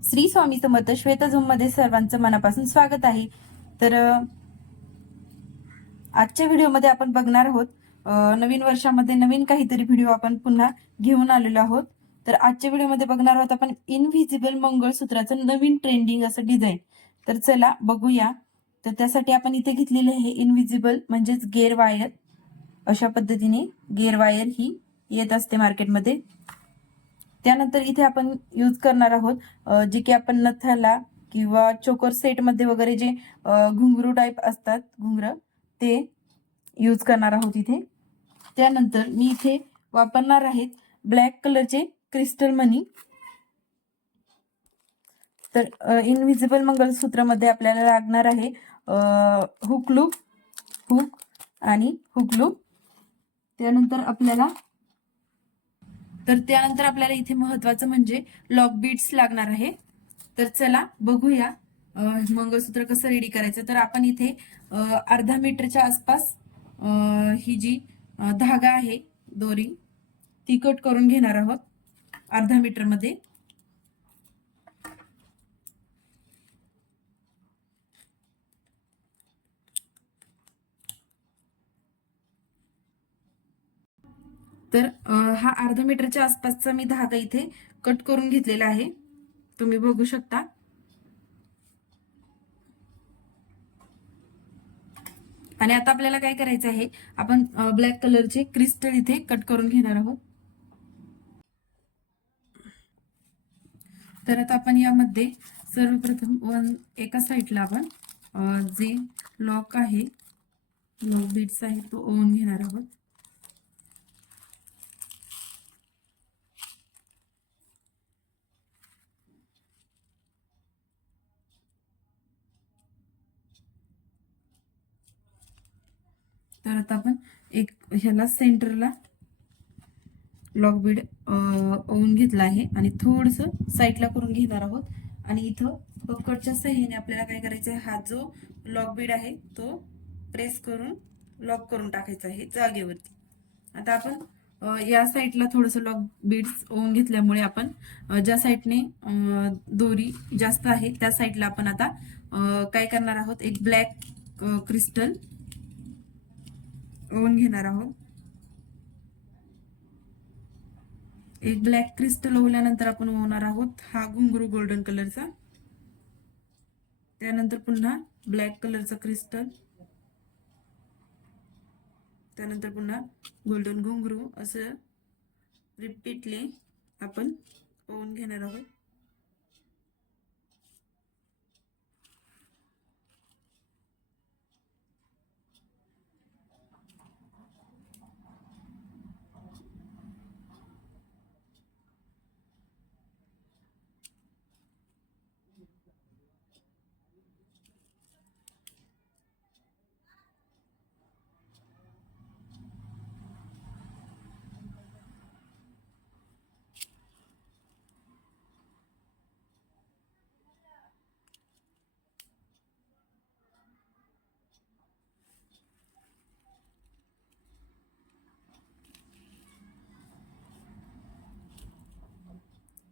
श्री स्वामी समर्थ. श्वेतझूम मध्ये सर्वांचं मनापासून स्वागत आहे. तर आजच्या व्हिडिओमध्ये आपण बघणार आहोत नवीन वर्षामध्ये नवीन काहीतरी व्हिडिओ आपण पुन्हा घेऊन आलेलो आहोत. तर आजच्या व्हिडिओमध्ये बघणार आहोत आपण इनव्हिजिबल मंगळसूत्राचं नवीन ट्रेंडिंग असं डिझाईन. तर चला बघूया. तर त्यासाठी आपण इथे घेतलेले आहे इनव्हिजिबल म्हणजेच गेअर वायर. अशा पद्धतीने गेअर वायर ही येत असते मार्केटमध्ये. त्यानंतर इथे आपण यूज करणार आहोत जे की आपण नथाला किंवा चोकर सेट मध्ये वगैरे जे घुंगरू टाईप असतात घुंगर ते यूज करणार आहोत इथे. त्यानंतर मी इथे वापरणार आहेत ब्लॅक कलरचे क्रिस्टल मनी. तर इनव्हिजिबल मंगळसूत्रामध्ये आपल्याला लागणार आहे हुक लूप, हुक आणि हुक लूप. त्यानंतर आपल्याला इथे महत्वाचं म्हणजे लॉक बीड्स लागणार आहे. तर चला बघूया मंगळसूत्र कसं रेडी करायचं. तर आपण इथे अर्धा मीटरच्या आसपास ही जी धागा आहे दोरी ती कट करून घेणार आहोत अर्धा मीटर मध्ये. तर हा अर्धा मीटरच्या आसपासचा मी धागा इथे कट करून घेतलेला आहे, तुम्ही बघू शकता. आणि आता आपल्याला काय करायचं आहे, आपण ब्लॅक कलरचे क्रिस्टल इथे कट करून घेणार आहोत. तर आता आपण यामध्ये सर्वप्रथम एका साईडला आपण जे लॉक आहे, लॉक बीड्स आहे तो ओवून घेणार आहोत. तर आता आपण एक ह्याला सेंटरला लॉक बीड ओवून घेतला आहे आणि थोडस साईडला करून घेणार आहोत. आणि इथं पकडच्या साह्याने आपल्याला काय करायचं आहे, हा जो लॉक बीड आहे तो प्रेस करून लॉक करून टाकायचा आहे जागेवरती. आता आपण या साईडला थोडस लॉक बीड्स ओवून घेतल्यामुळे आपण ज्या साईडने दोरी जास्त आहे त्या साईडला आपण आता काय करणार आहोत, एक ब्लॅक क्रिस्टल ओवून घेणार आहोत. एक ब्लॅक क्रिस्टल ओवल्यानंतर आपण ओवणार आहोत हा घुंगरू गोल्डन कलरचा. त्यानंतर पुन्हा ब्लॅक कलरचा क्रिस्टल, त्यानंतर पुन्हा गोल्डन घुंगरू, असं रिपीटली आपण ओवून घेणार आहोत.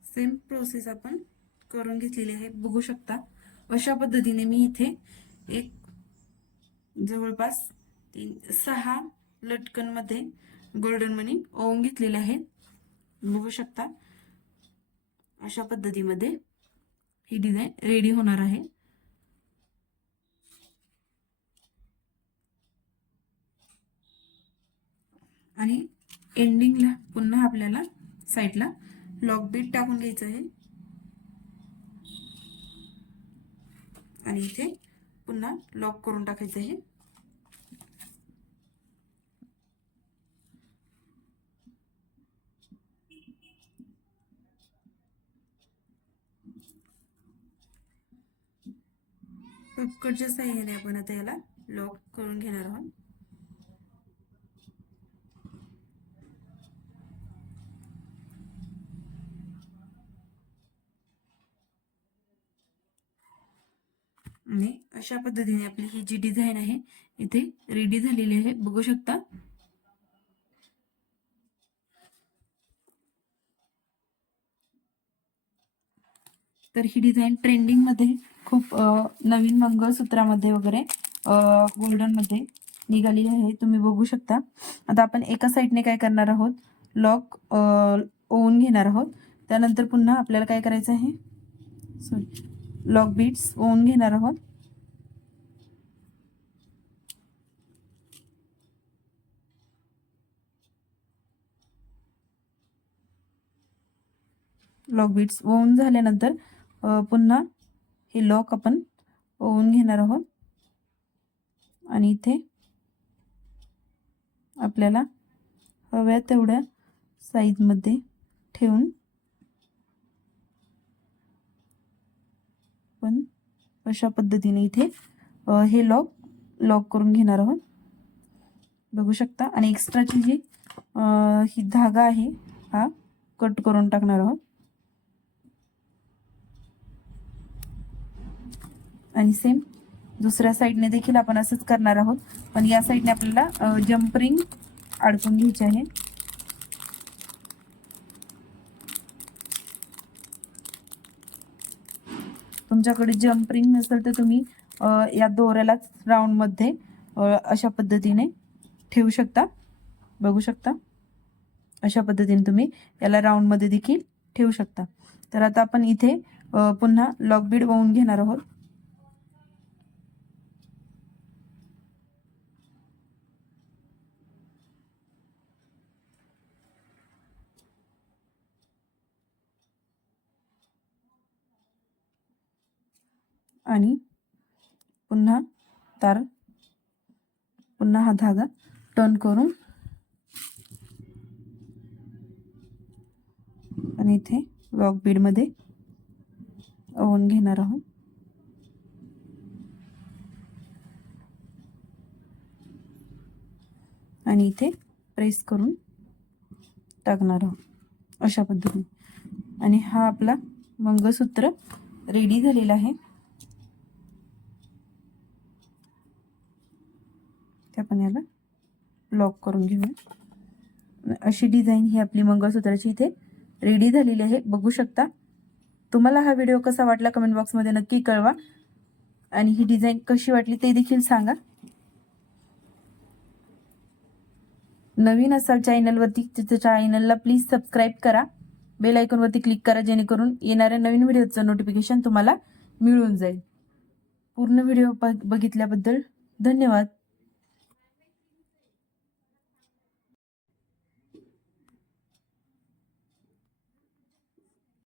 सेम प्रोसेस आपण करून घेतलेली आहे, बघू शकता. अशा पद्धतीने मी इथे एक जवळपास 6 लटकन मध्ये गोल्डन मनी ओवून घेतलेले आहे, बघू शकता. अशा पद्धतीमध्ये ही डिझाईन रेडी होणार आहे. आणि एंडिंगला पुन्हा आपल्याला साईडला लॉक बीट टाकून घ्यायचं आहे आणि इथे पुन्हा लॉक करून टाकायचं आहे. पकडच्या साह्याने आपण आता याला लॉक करून घेणार आहोत. आणि अशा पद्धतीने आपली ही जी डिझाईन आहे इथे रेडी झालेली आहे, बघू शकता. तर ही डिझाईन ट्रेंडिंग मध्ये खूप नवीन मंगळसूत्रामध्ये वगैरे गोल्डन मध्ये निघालेली आहे, तुम्ही बघू शकता. आता आपण एका साईडने काय करणार आहोत, लॉक ओवून घेणार आहोत. त्यानंतर पुन्हा आपल्याला काय करायचं आहे, लॉक बीट्स ओवून घेणार आहोत. लॉक बीट्स ओवून झाल्यानंतर पुन्हा हे लॉक आपण ओवून घेणार आहोत आणि इथे आपल्याला हव्या तेवढ्या साईजमध्ये ठेवून पण अशा पद्धतीने इथे हे लॉक करून घेणार आहोत, बघू शकता. आणि एक्स्ट्राची जी ही धागा आहे हा कट करून टाकणार आहोत. आणि सेम दुसऱ्या साईडने देखील आपण असंच करणार आहोत, पण या साईडने आपल्याला जम्प रिंग अडकून घ्यायची आहे. तुमच्याकडे जम्प रिंग नसेल तर तुम्ही या दोऱ्यालाच राऊंड मध्ये अशा पद्धतीने ठेवू शकता, बघू शकता. अशा पद्धतीने तुम्ही याला राऊंड मध्ये देखील ठेवू शकता. तर आता आपण इथे पुन्हा लॉक बीड ओवून घेणार आहोत. आणि पुन्हा हा धागा टर्न करून आणि इथे लॉक बीड मध्ये ओवून घेणार आहोत. आणि इथे प्रेस करून टाकणार आहोत अशा पद्धतीने. आणि हा आपला मंगळसूत्र रेडी झालेला आहे. आपण याला लॉक करून घेऊया. अशी डिझाईन ही आपली मंगळसूत्राची इथे रेडी झालेली आहे, बघू शकता. तुम्हाला हा व्हिडिओ कसा वाटला कमेंट बॉक्समध्ये नक्की कळवा आणि ही डिझाईन कशी वाटली ते देखील सांगा. नवीन असाल चॅनलवरती तर चॅनलला प्लीज सबस्क्राईब करा, बेल आयकॉनवरती क्लिक करा, जेणेकरून येणाऱ्या नवीन व्हिडिओचं नोटिफिकेशन तुम्हाला मिळून जाईल. पूर्ण व्हिडिओ बघितल्याबद्दल धन्यवाद.